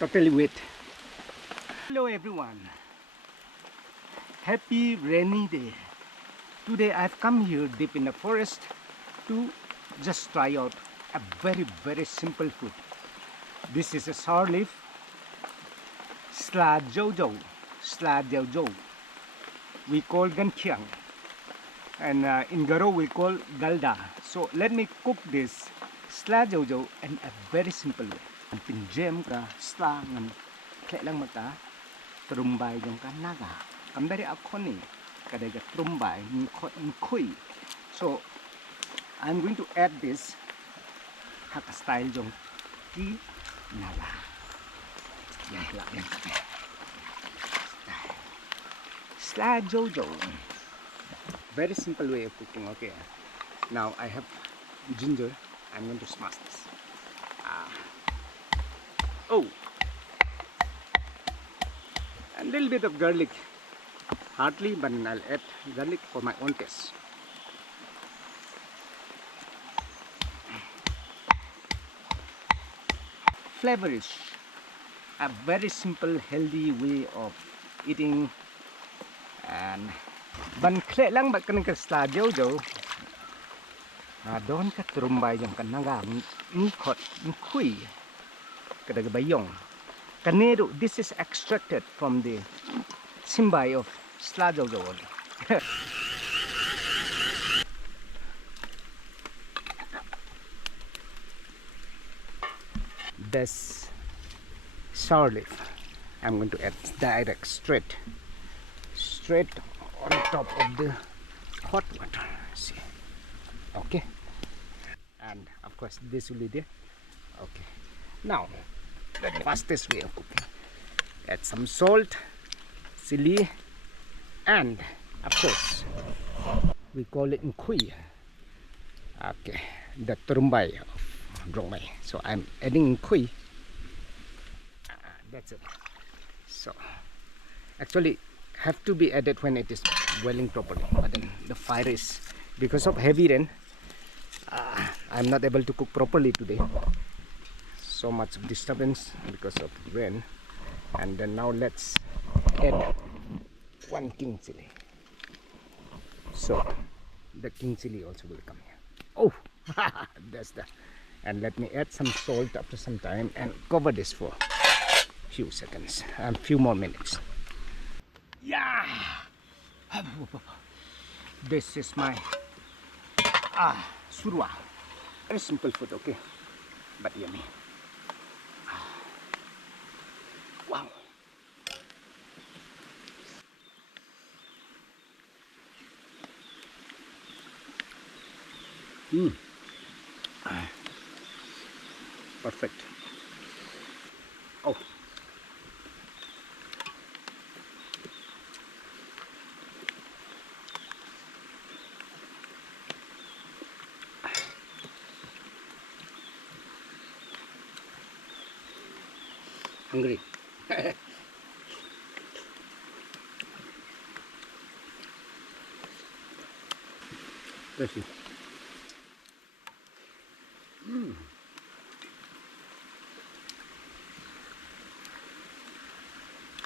totally wet. Hello everyone. Happy rainy day. Today I've come here deep in the forest to just try out a very simple food. This is a sour leaf, Sla JA. Sla JA. We call gankiang, and in Garo we call galda. So let me cook this Sla JA in a very simple way. Ang pinjem ka sla ngan kailang mata trumbay yung ka naga. Kamberi ako ni kadega trumbay kui. So I'm going to add this haka style yung ki naga. Yan kape. Sla JA. Very simple way of cooking. Okay. Now I have ginger. I'm going to smash this. Oh, a little bit of garlic, hardly, but I'll add garlic for my own taste. Flavorish, a very simple, healthy way of eating, and ban kle lang ba kanang Sla JA. Doon ka trumbay yung kananga nikot kui. Bayong. Kaneru, this is extracted from the simbai of Sla JA. This sour leaf I'm going to add direct straight on top of the hot water. See, okay, and of course this will be there. Okay, now the fastest way of cooking. Add some salt, chili, and of course we call it kui. Okay, the trumbay of dromai. So I'm adding kui. That's it. So actually have to be added when it is boiling properly. But then the fire is, because of heavy rain, I'm not able to cook properly today. So much disturbance because of rain. And then now let's add one king chili. So the king chili also will come here. Oh, that's the. And let me add some salt after some time and cover this for a few seconds and few more minutes. Yeah, this is my surwa. Very simple food, okay, but yummy. Wow. Perfect. Oh. Hungry. Let's see.